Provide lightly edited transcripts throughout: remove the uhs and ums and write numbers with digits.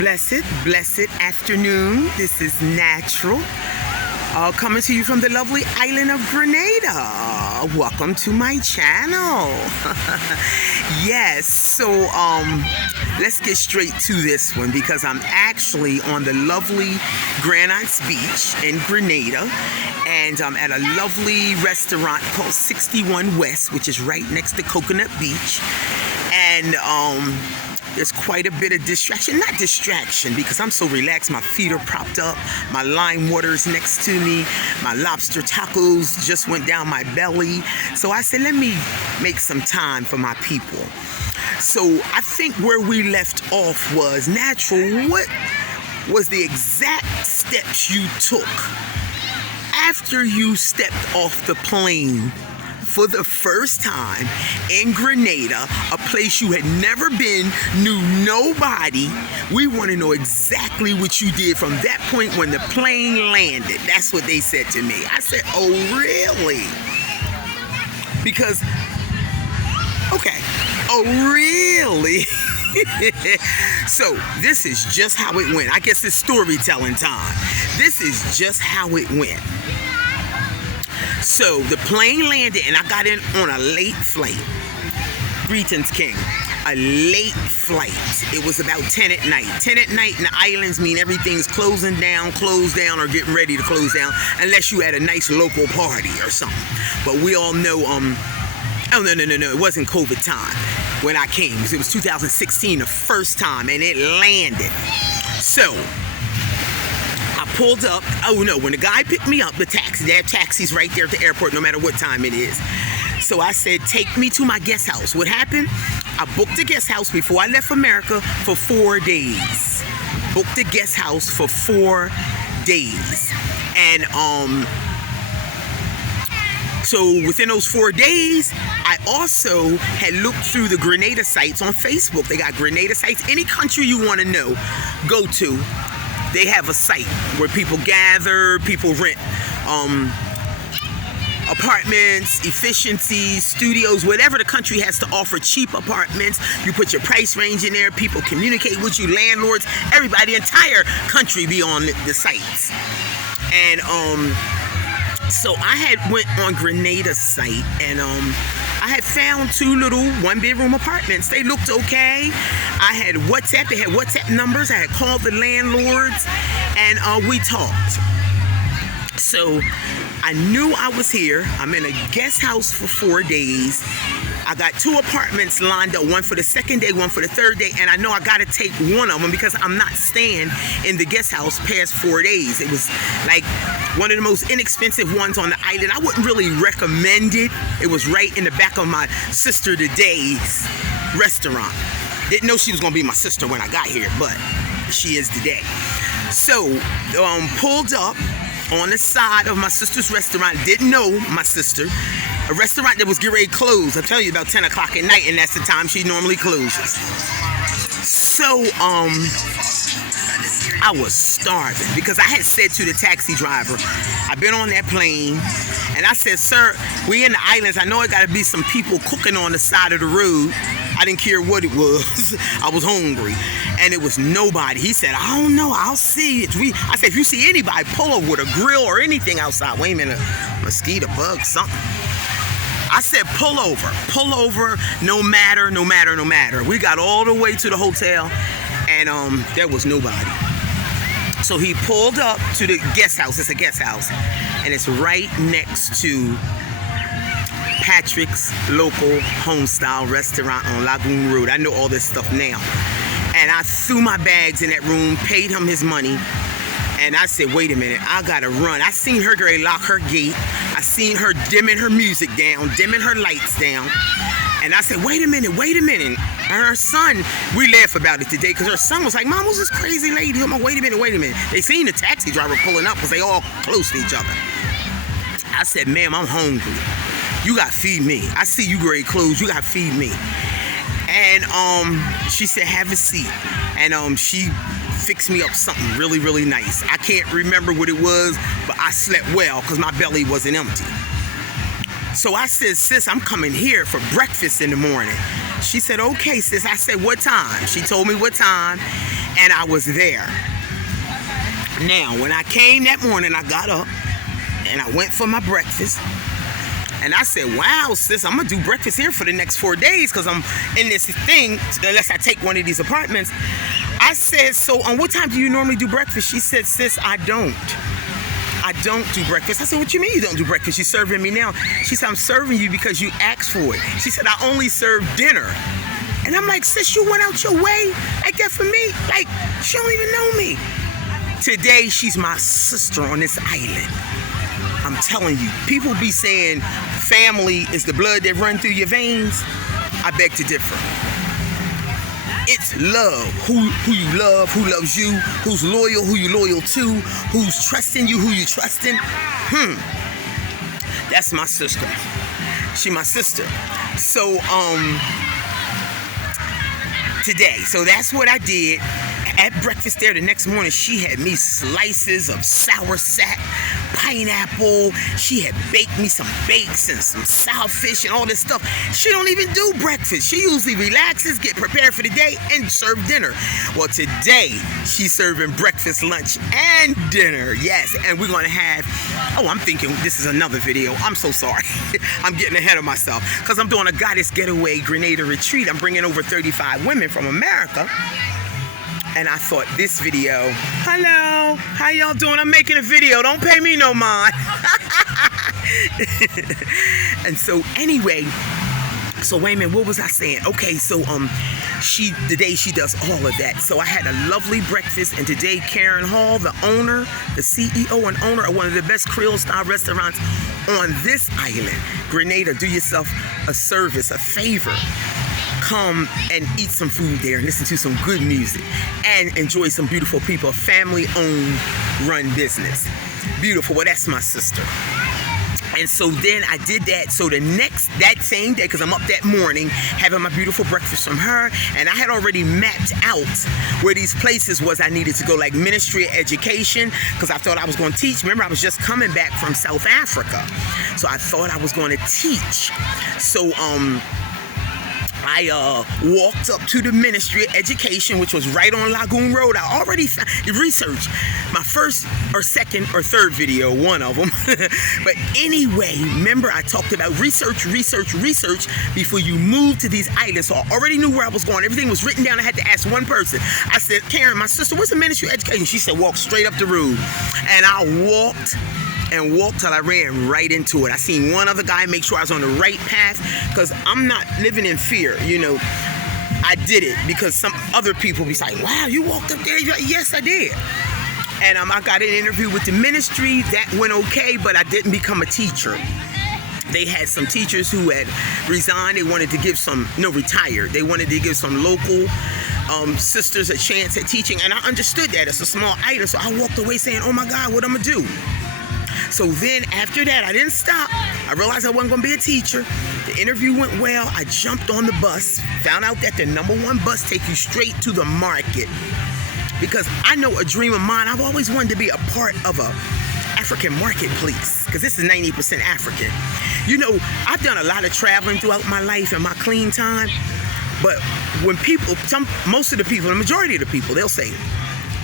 Blessed afternoon. This is Natural, coming to you from the lovely island of Grenada. Welcome to my channel. Yes, so let's get straight to this one because I'm actually on the lovely Granite's Beach in Grenada, and I'm at a lovely restaurant called 61 West, which is right next to Coconut Beach. And there's quite a bit of not distraction because I'm so relaxed. My feet are propped up, my lime water's next to me, my lobster tacos just went down my belly. So I said, let me make some time for my people. So I think where we left off was, Natural, what was the exact steps you took after you stepped off the plane for the first time in Grenada, a place you had never been, knew nobody? We want to know exactly what you did from that point when the plane landed. That's what they said to me. I said, oh, really? Because, okay, oh, really? So this is just how it went. I guess it's storytelling time. This is just how it went. So the plane landed and I got in on a late flight. Greetings, King. A late flight. It was about 10 at night. 10 at night in the islands mean everything's closed down, or getting ready to close down, unless you had a nice local party or something. But we all know, oh, no, it wasn't COVID time when I came. It was 2016, the first time, and it landed. So I pulled up. Oh no, when the guy picked me up, the taxi, they have taxis right there at the airport no matter what time it is. So I said, take me to my guest house. What happened? I booked a guest house before I left America for 4 days. Booked a guest house for 4 days. And so within those 4 days, I also had looked through the Grenada sites on Facebook. They got Grenada sites. Any country you want to know, go to. They have a site where people gather, people rent apartments, efficiencies, studios, whatever the country has to offer, cheap apartments. You put your price range in there, people communicate with you, landlords, everybody, entire country be on the sites. And so I had went on Grenada's site, and I had found 2 little 1-bedroom apartments. They looked okay. I had WhatsApp. They had WhatsApp numbers. I had called the landlords, and we talked. So I knew I was here. I'm in a guest house for 4 days. I got 2 apartments lined up, one for the second day, one for the third day, and I know I got to take one of them because I'm not staying in the guest house past 4 days. It was like one of the most inexpensive ones on the island. I wouldn't really recommend it. It was right in the back of my sister today's restaurant. Didn't know she was going to be my sister when I got here, but she is today. So, pulled up on the side of my sister's restaurant. Didn't know my sister. A restaurant that was getting ready to close. I tell you, about 10 o'clock at night, and that's the time she normally closes. So, I was starving because I had said to the taxi driver, I've been on that plane, and I said, sir, we in the islands. I know it got to be some people cooking on the side of the road. I didn't care what it was. I was hungry, and it was nobody. He said, I don't know. I'll see it. I said, if you see anybody, pull over with a grill or anything outside. Wait a minute, mosquito, bug, something. I said, pull over, no matter. We got all the way to the hotel, and there was nobody. So he pulled up to the guest house. It's a guest house, and it's right next to Patrick's local home-style restaurant on Lagoon Road. I know all this stuff now. And I threw my bags in that room, paid him his money, and I said, wait a minute, I gotta run. I seen her girl lock her gate. I seen her dimming her music down, dimming her lights down. And I said, wait a minute. And her son, we laugh about it today because her son was like, Mom, who's this crazy lady? I'm like, wait a minute. They seen the taxi driver pulling up because they all close to each other. I said, ma'am, I'm hungry. You gotta feed me. I see you great clothes. You gotta feed me. And she said, have a seat. And she fixed me up something really, really nice. I can't remember what it was, but I slept well because my belly wasn't empty. So I said, sis, I'm coming here for breakfast in the morning. She said, okay, sis. I said, what time? She told me what time. and I was there. Now, when I came that morning, I got up and I went for my breakfast. And I said, wow, sis, I'm going to do breakfast here for the next 4 days because I'm in this thing, unless I take one of these apartments. I said, so on what time do you normally do breakfast? She said, sis, I don't do breakfast. I said, what you mean you don't do breakfast? You're serving me now. She said, I'm serving you because you asked for it. She said, I only serve dinner. And I'm like, sis, you went out your way like that for me? Like, she don't even know me. Today, she's my sister on this island. I'm telling you, people be saying family is the blood that runs through your veins. I beg to differ. It's love. Who you love, who loves you, who's loyal, who you loyal to, who's trusting you, who you trusting. That's my sister. She my sister. So today, so that's what I did. At breakfast there the next morning, she had me slices of soursop, pineapple. She had baked me some bakes and some sourfish and all this stuff. She don't even do breakfast. She usually relaxes, get prepared for the day, and serve dinner. Well, today, she's serving breakfast, lunch, and dinner. Yes, and we're going to have, I'm thinking this is another video. I'm so sorry. I'm getting ahead of myself because I'm doing a Goddess Getaway Grenada retreat. I'm bringing over 35 women from America. And I thought this video, hello, how y'all doing? I'm making a video, don't pay me no mind. And so anyway, so wait a minute, what was I saying? Okay, so today she does all of that. So I had a lovely breakfast, and today Karen Hall, the owner, the CEO and owner of one of the best Creole style restaurants on this island, Grenada, do yourself a service, a favor. Come and eat some food there and listen to some good music and enjoy some beautiful people. Family-owned, run business. Beautiful. Well, that's my sister. And so then I did that. So that same day, because I'm up that morning having my beautiful breakfast from her, and I had already mapped out where these places was I needed to go, like Ministry of Education, because I thought I was going to teach. Remember, I was just coming back from South Africa, so I thought I was going to teach. So I walked up to the Ministry of Education, which was right on Lagoon Road. I already researched my first or second or third video, one of them. But anyway, remember I talked about research before you move to these islands. So I already knew where I was going. Everything was written down. I had to ask one person. I said, Karen, my sister, what's the Ministry of Education? She said, walk straight up the road. And I walked till I ran right into it. I seen one other guy make sure I was on the right path, because I'm not living in fear, you know. I did it because some other people be like, wow, you walked up there? Yes, I did. And I got an interview with the ministry. That went okay, but I didn't become a teacher. They had some teachers who had resigned. They wanted to give retired. They wanted to give some local sisters a chance at teaching. And I understood that. It's a small item. So I walked away saying, oh my God, what I'm gonna do? So then after that, I didn't stop. I realized I wasn't going to be a teacher. The interview went well. I jumped on the bus, found out that the #1 bus takes you straight to the market. Because I know a dream of mine, I've always wanted to be a part of a African marketplace, because this is 90% African. You know, I've done a lot of traveling throughout my life and my clean time, but when people, most of the people, the majority of the people, they'll say,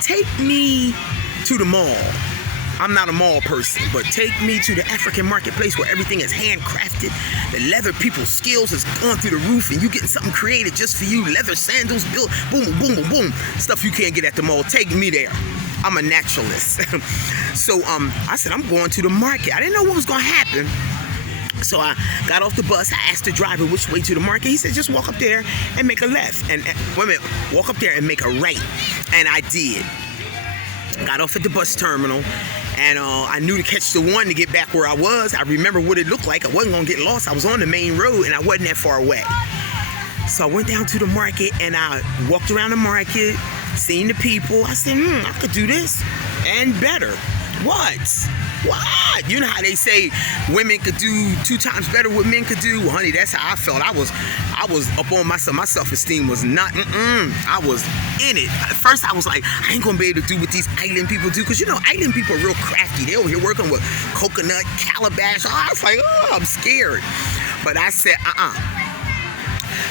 take me to the mall. I'm not a mall person, but take me to the African marketplace where everything is handcrafted. The leather, people's skills is going through the roof, and you getting something created just for you. Leather sandals, built, boom, boom, boom, boom. Stuff you can't get at the mall. Take me there. I'm a naturalist. So I said, I'm going to the market. I didn't know what was going to happen. So I got off the bus. I asked the driver which way to the market. He said, just walk up there and make a left. And wait a minute, walk up there and make a right. And I did. Got off at the bus terminal. And I knew to catch the one to get back where I was. I remember what it looked like. I wasn't going to get lost. I was on the main road, and I wasn't that far away. So I went down to the market, and I walked around the market, seen the people. I said, I could do this and better. What? You know how they say women could do 2 times better what men could do? Well, honey, that's how I felt. I was up on myself. My self-esteem was not, I was in it. At first, I was like, I ain't gonna be able to do what these island people do, because you know, island people are real crafty. They over here working with coconut, calabash. I was like, I'm scared. But I said,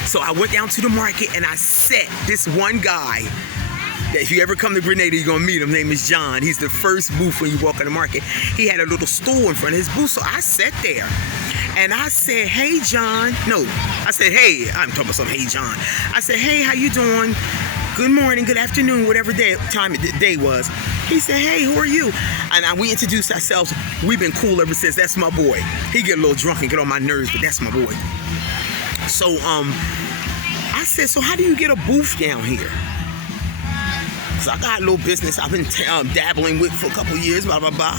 So I went down to the market, and I set this one guy that if you ever come to Grenada, you're going to meet him. His name is John. He's the first booth when you walk in the market. He had a little stool in front of his booth, so I sat there. And I said, hey, John. No, I said, hey. I'm talking about some hey, John. I said, hey, how you doing? Good morning, good afternoon, whatever time the day was. He said, hey, who are you? And we introduced ourselves. We've been cool ever since. That's my boy. He get a little drunk and get on my nerves, but that's my boy. So, I said, so how do you get a booth down here? So I got a little business I've been dabbling with for a couple years, blah, blah, blah.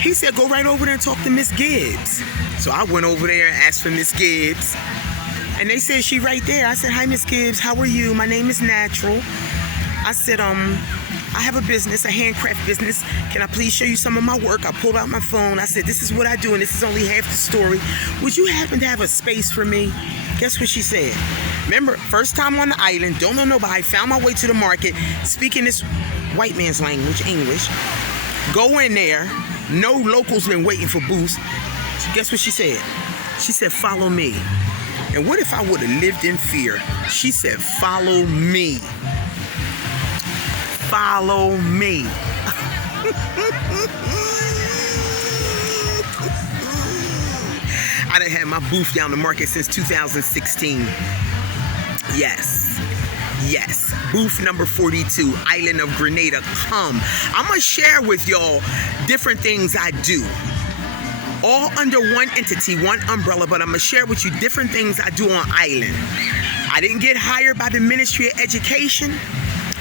He said, go right over there and talk to Miss Gibbs. So I went over there and asked for Miss Gibbs. And they said, she right there. I said, hi, Miss Gibbs. How are you? My name is Natural. I said, I have a business, a handcraft business. Can I please show you some of my work? I pulled out my phone. I said, this is what I do, and this is only half the story. Would you happen to have a space for me? Guess what she said? Remember, first time on the island, don't know nobody, found my way to the market, speaking this white man's language, English. Go in there, no locals been waiting for booths. Guess what she said? She said, follow me. And what if I would have lived in fear? She said, follow me. Follow me. I done had my booth down the market since 2016. Yes. Booth number 42, Island of Grenada. Come. I'm going to share with y'all different things I do. All under one entity, one umbrella, but I'm going to share with you different things I do on island. I didn't get hired by the Ministry of Education,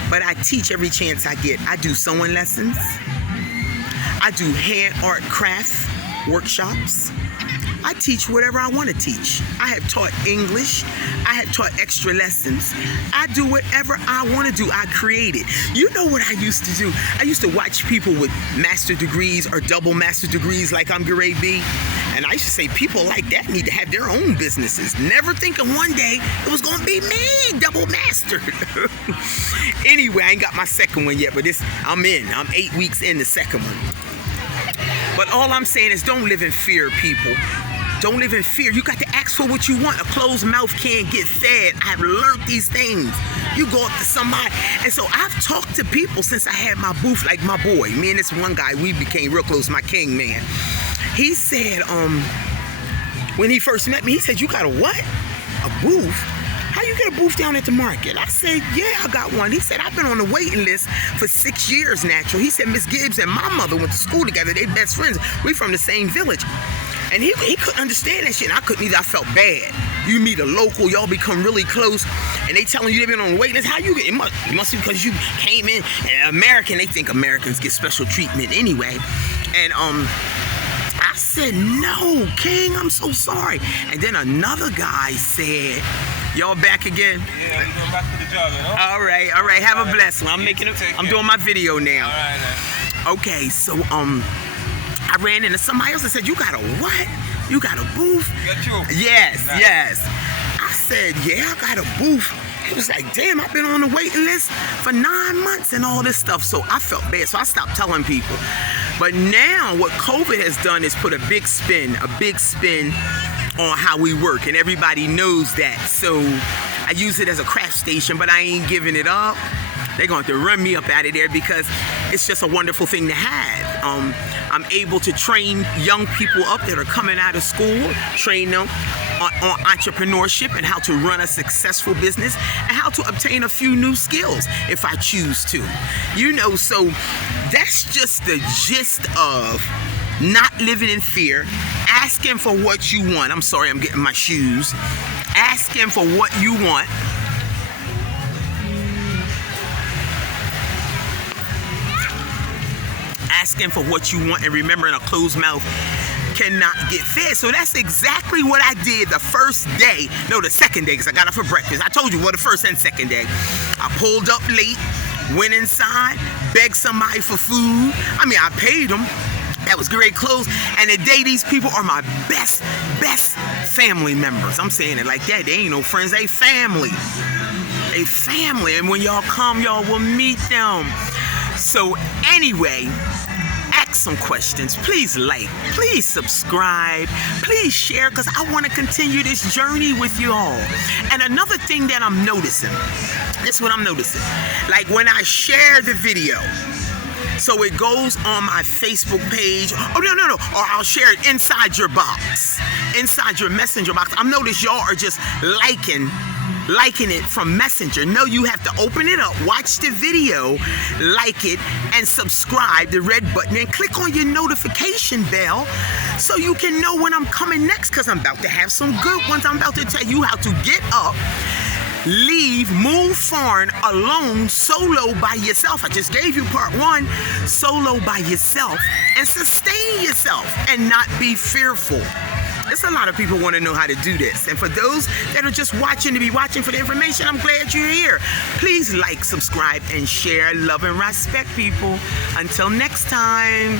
but I teach every chance I get. I do sewing lessons. I do hand art craft workshops. I teach whatever I want to teach. I have taught English. I have taught extra lessons. I do whatever I want to do. I create it. You know what I used to do? I used to watch people with master degrees or double master degrees like I'm Grade B. And I used to say people like that need to have their own businesses. Never thinking one day it was going to be me, double mastered. Anyway, I ain't got my second one yet, but I'm 8 weeks in the second one. But all I'm saying is don't live in fear, people. Don't live in fear. You got to ask for what you want. A closed mouth can't get fed. I've learned these things. You go up to somebody. And so I've talked to people since I had my booth, like my boy. Me and this one guy, we became real close, my king man. He said, when he first met me, he said, you got a what? A booth? How you get a booth down at the market? I said, yeah, I got one. He said, I've been on the waiting list for 6 years, Natural. He said, Miss Gibbs and my mother went to school together. They best friends. We from the same village. And he couldn't understand that shit, and I couldn't either. I felt bad. You meet a local, y'all become really close, and they telling you they've been on the wait list. How you get it? Must be because you came in. And American, they think Americans get special treatment anyway. And I said, no, King, I'm so sorry. And then another guy said, y'all back again? Yeah, I'm going back to the job, you know? All right. Have a blessed one. I'm doing my video now. All right. Okay, so I ran into somebody else and said, you got a what? You got a booth? Got you? Yes, Nice. yes. I said, yeah, I got a booth. It was like, damn, I've been on the waiting list for 9 months and all this stuff. So I felt bad, so I stopped telling people. But now what COVID has done is put a big spin on how we work, and everybody knows that. So I use it as a craft station, but I ain't giving it up. They're going to have to run me up out of there because it's just a wonderful thing to have. I'm able to train young people up that are coming out of school, train them on entrepreneurship and how to run a successful business and how to obtain a few new skills if I choose to. You know, so that's just the gist of not living in fear, asking for what you want. I'm sorry, I'm getting my shoes. Asking for what you want. Asking for what you want and remembering a closed mouth cannot get fed. So that's exactly what I did the first day. No, the second day, because I got up for breakfast. I told you what, the first and second day. I pulled up late, went inside, begged somebody for food. I mean, I paid them. That was great clothes. And today, these people are my best family members. I'm saying it like that. They ain't no friends, they family. They family. And when y'all come, y'all will meet them. So anyway, ask some questions. Please like, please subscribe, please share, because I want to continue this journey with you all. And another thing that I'm noticing, this is what I'm noticing. Like when I share the video, so it goes on my Facebook page. Oh, no. Or I'll share it inside your box, inside your messenger box. I've noticed y'all are just liking it from Messenger. No, you have to open it up, watch the video, like it, and subscribe, the red button, and click on your notification bell so you can know when I'm coming next, because I'm about to have some good ones. I'm about to tell you how to get up, leave, move foreign, alone, solo by yourself. I just gave you part 1, solo by yourself, and sustain yourself and not be fearful. There's a lot of people want to know how to do this. And for those that are just watching for the information, I'm glad you're here. Please like, subscribe, and share. Love and respect, people. Until next time.